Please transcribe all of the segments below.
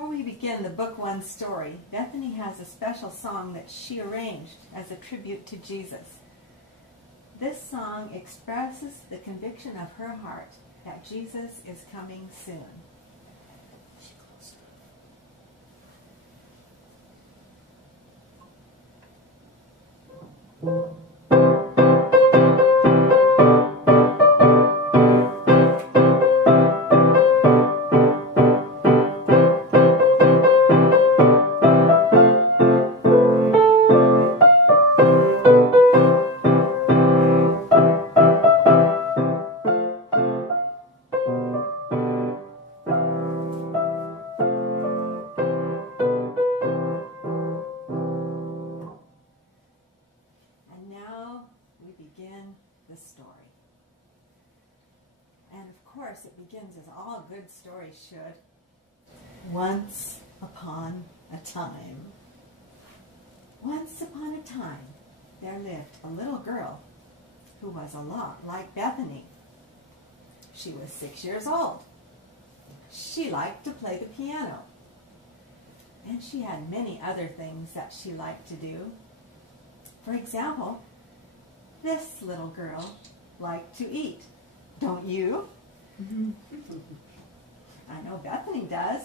Before we begin the Book 1 story, Bethany has a special song that she arranged as a tribute to Jesus. This song expresses the conviction of her heart that Jesus is coming soon. The story. And of course it begins as all good stories should. Once upon a time. Once upon a time there lived a little girl who was a lot like Bethany. She was 6 years old. She liked to play the piano. And she had many other things that she liked to do. For example, this little girl liked to eat. Don't you? I know Bethany does.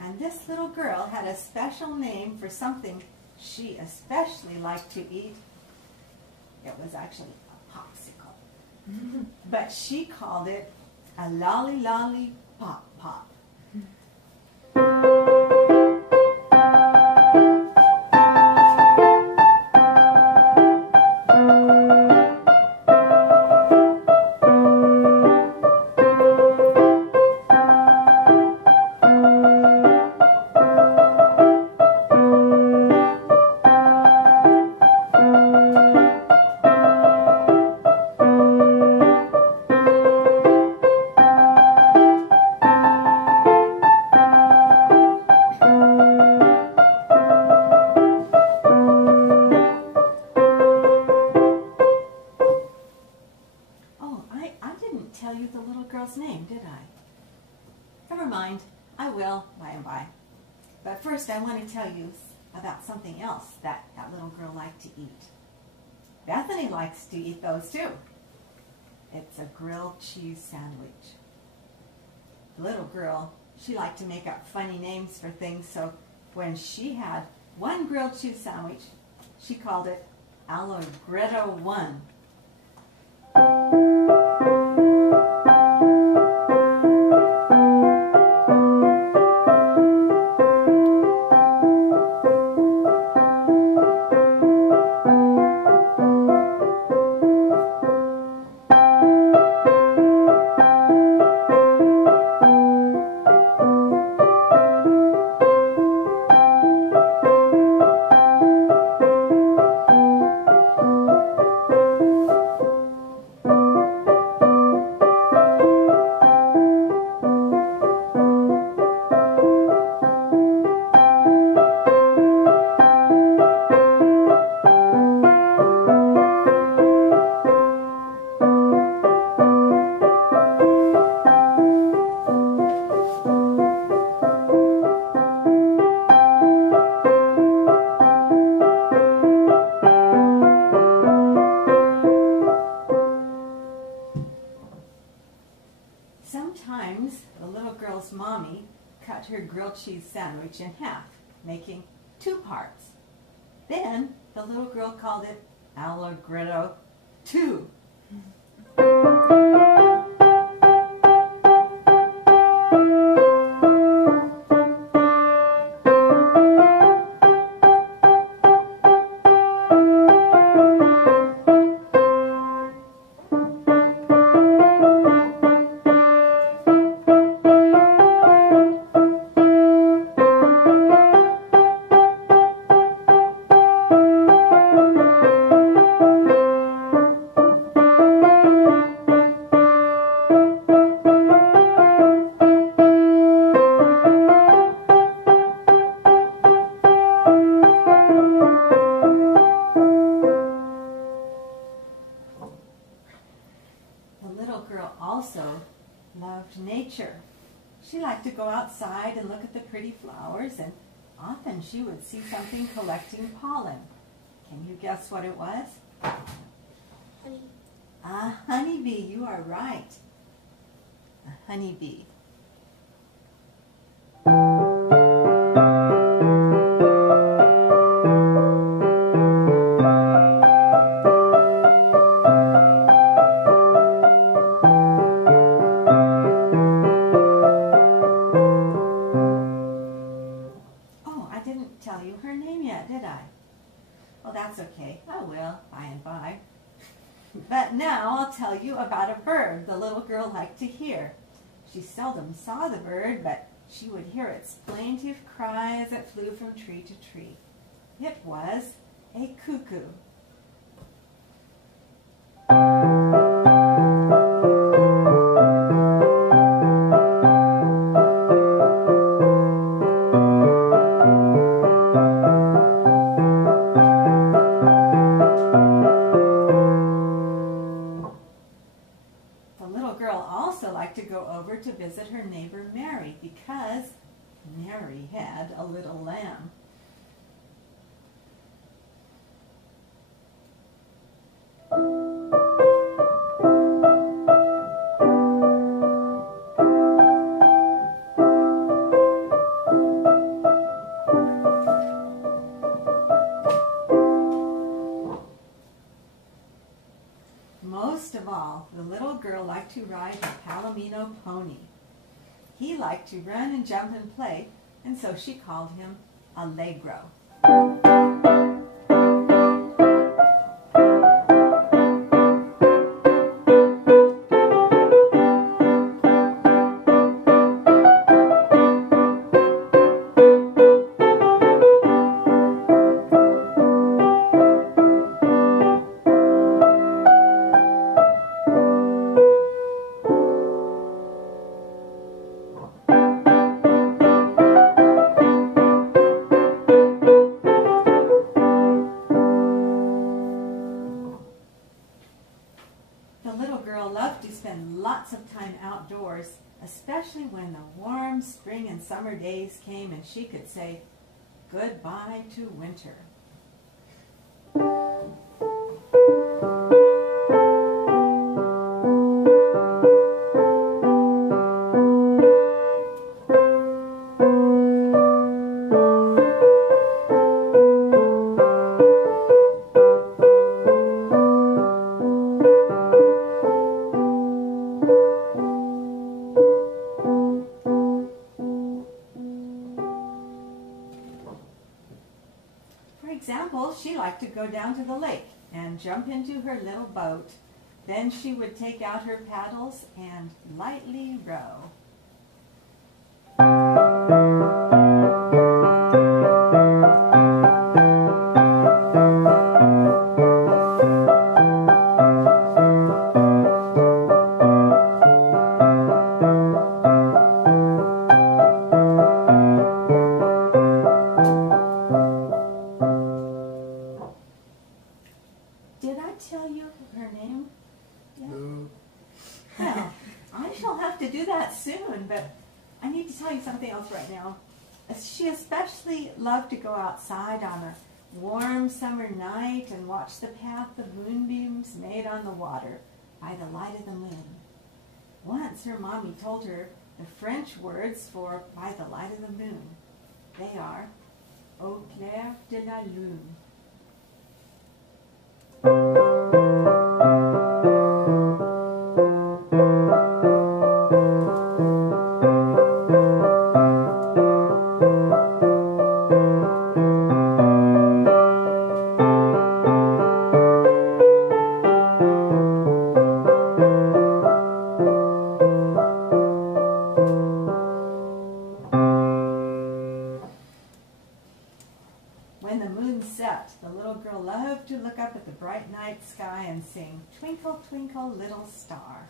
And this little girl had a special name for something she especially liked to eat. It was actually a popsicle. But she called it a lolly lolly pop pop. Tell you the little girl's name, did I? Never mind, I will by and by. But first I want to tell you about something else that little girl liked to eat. Bethany likes to eat those too. It's a grilled cheese sandwich. The little girl, she liked to make up funny names for things, so when she had one grilled cheese sandwich, she called it Allegretto 1. Sometimes the little girl's mommy cut her grilled cheese sandwich in half, making 2 parts. Then the little girl called it Allegretto 2. outside and look at the pretty flowers, and often she would see something collecting pollen. Can you guess what it was? Honey. A honeybee, you are right. A honeybee. Oh, I didn't tell you her name yet, did I? Well, that's okay. I will, by and by. But now I'll tell you about a bird the little girl liked to hear. She seldom saw the bird, but she would hear its plaintive cry as it flew from tree to tree. It was a cuckoo. To go over to visit her neighbor Mary because Mary had a little lamb. Most of all, the little girl liked to ride a Palomino pony. He liked to run and jump and play, and so she called him Allegro. Loved to spend lots of time outdoors, especially when the warm spring and summer days came and she could say goodbye to winter. For example, she liked to go down to the lake and jump into her little boat. Then she would take out her paddles and lightly row. Did I tell you her name? Yeah. No. Well, I shall have to do that soon, but I need to tell you something else right now. She especially loved to go outside on a warm summer night and watch the path of moonbeams made on the water by the light of the moon. Once her mommy told her the French words for by the light of the moon. They are au clair de la lune. When the moon set, the little girl loved to look up at the bright night sky and sing, "Twinkle, twinkle, little star."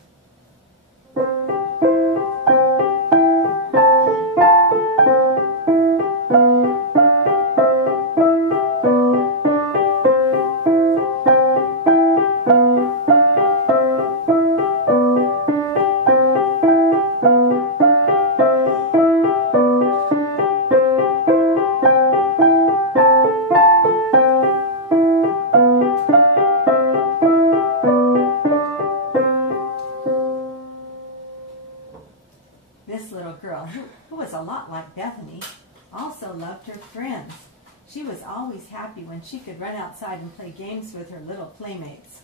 also loved her friends. She was always happy when she could run outside and play games with her little playmates.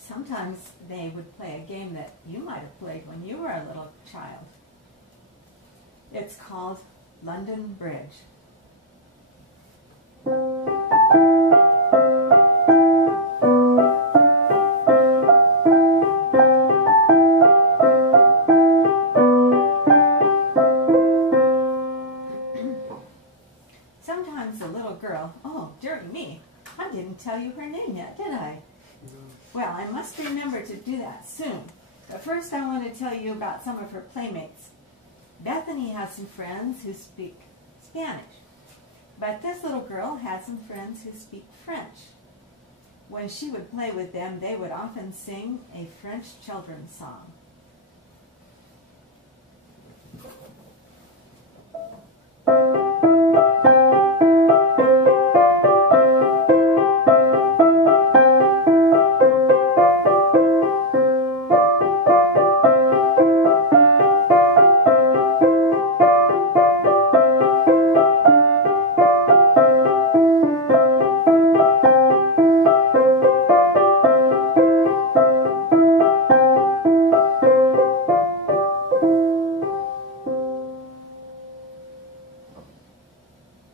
Sometimes they would play a game that you might have played when you were a little child. It's called London Bridge. Sometimes a little girl, oh, dearie me, I didn't tell you her name yet, did I? Well, I must remember to do that soon. But first I want to tell you about some of her playmates. Bethany has some friends who speak Spanish. But this little girl had some friends who speak French. When she would play with them, they would often sing a French children's song.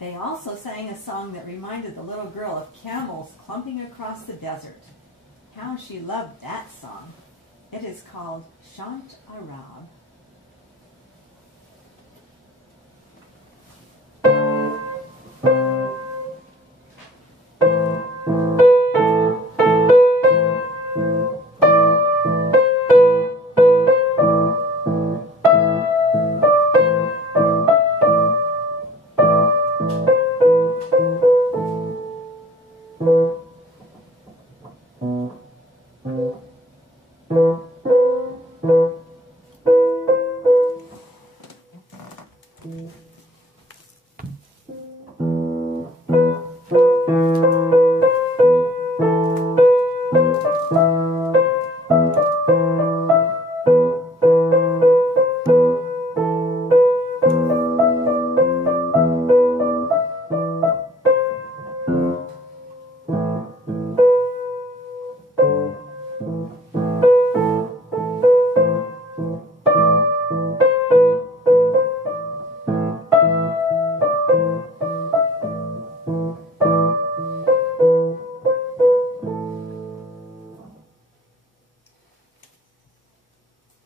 They also sang a song that reminded the little girl of camels clumping across the desert. How she loved that song. It is called Chant Arabe.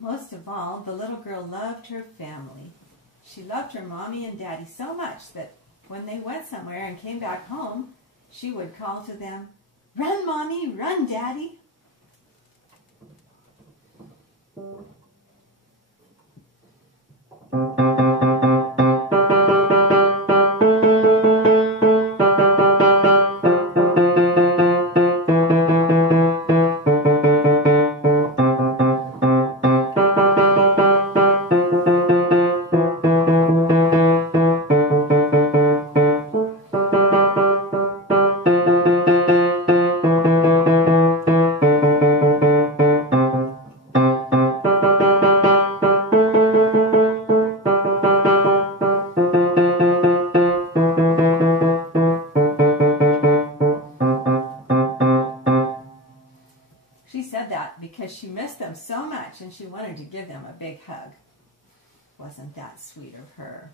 Most of all, the little girl loved her family. She loved her mommy and daddy so much that when they went somewhere and came back home, she would call to them, "Run, Mommy, run, Daddy." She said that because she missed them so much and she wanted to give them a big hug. Wasn't that sweet of her?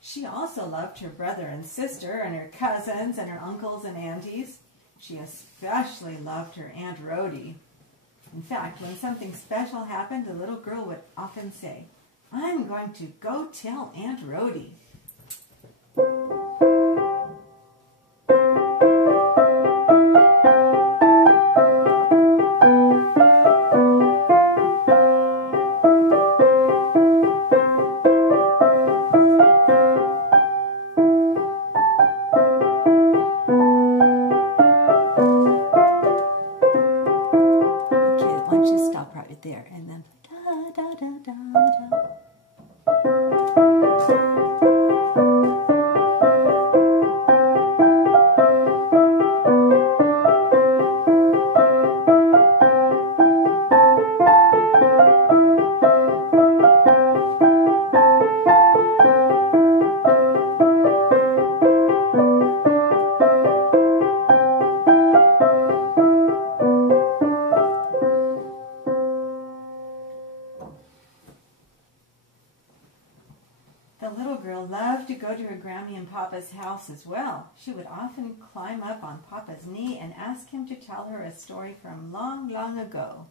She also loved her brother and sister and her cousins and her uncles and aunties. She especially loved her Aunt Rhody. In fact, when something special happened, the little girl would often say, "I'm going to go tell Aunt Rhody." There and then da da da da da. The little girl loved to go to her Grammy and Papa's house as well. She would often climb up on Papa's knee and ask him to tell her a story from long, long ago.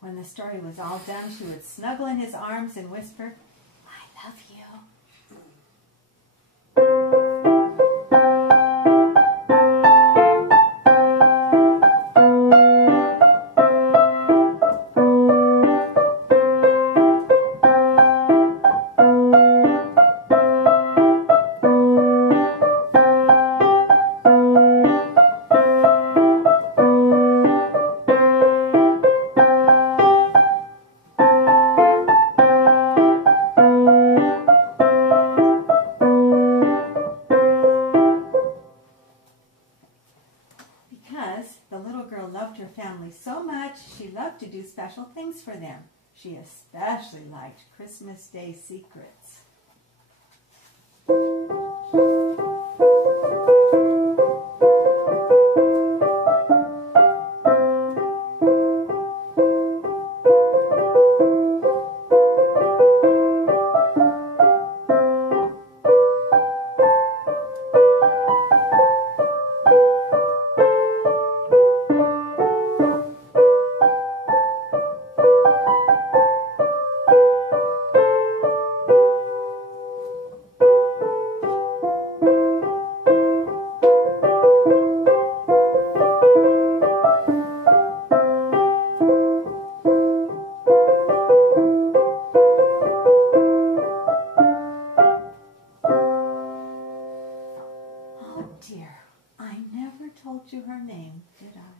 When the story was all done, she would snuggle in his arms and whisper, "I love you." Because the little girl loved her family so much, she loved to do special things for them. She especially liked Christmas Day secrets. Dear, I never told you her name, did I?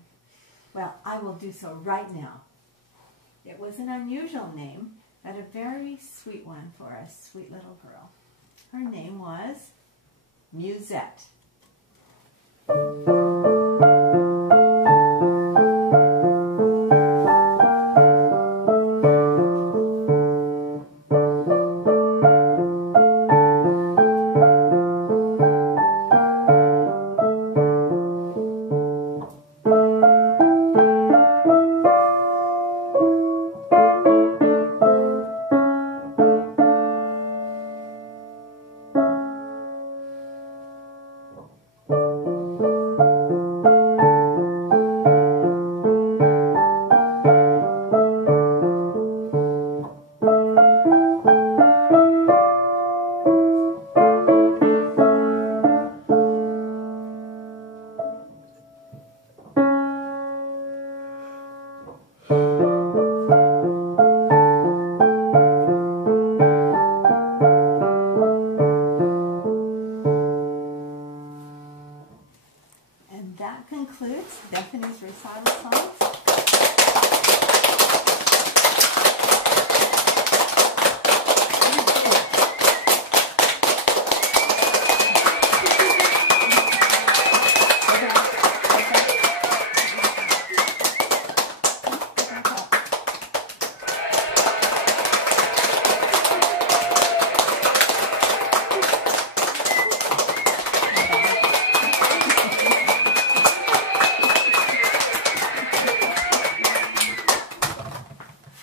Well, I will do so right now. It was an unusual name, but a very sweet one for a sweet little girl. Her name was Musette.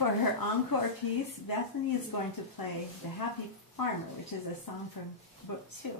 For her encore piece, Bethany is going to play The Happy Farmer, which is a song from Book 2.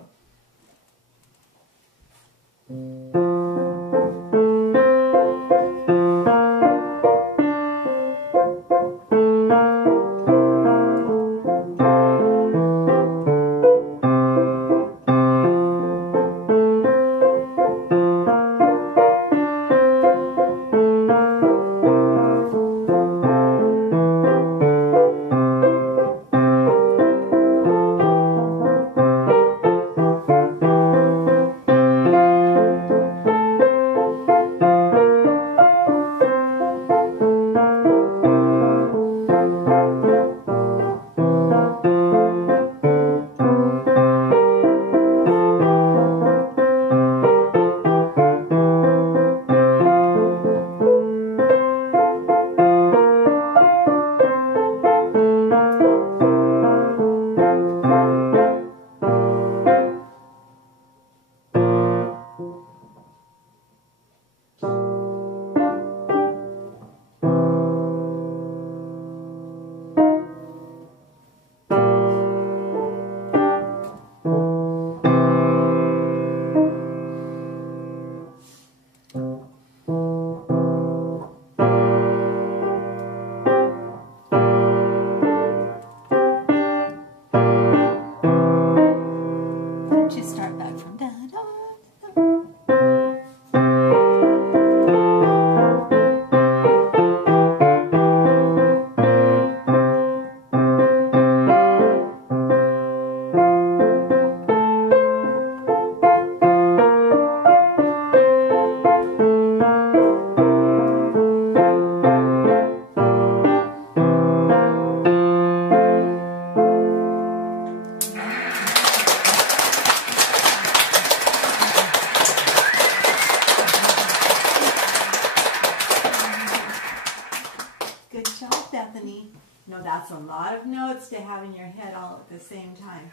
Good job, Bethany. No, that's a lot of notes to have in your head all at the same time.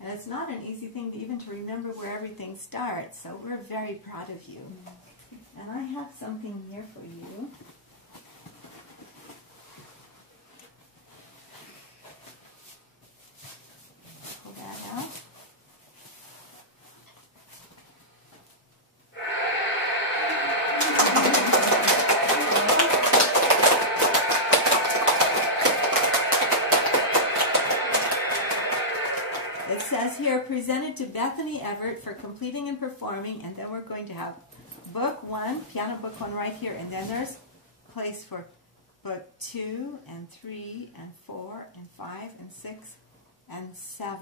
And it's not an easy thing even to remember where everything starts, so we're very proud of you. And I have something here for you. Pull that out. It says here, presented to Bethany Everett for completing and performing, and then we're going to have book 1, piano book 1 right here, and then there's place for book 2 and 3 and 4 and 5 and 6 and 7.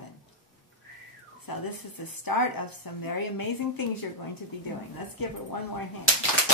So this is the start of some very amazing things you're going to be doing. Let's give her one more hand.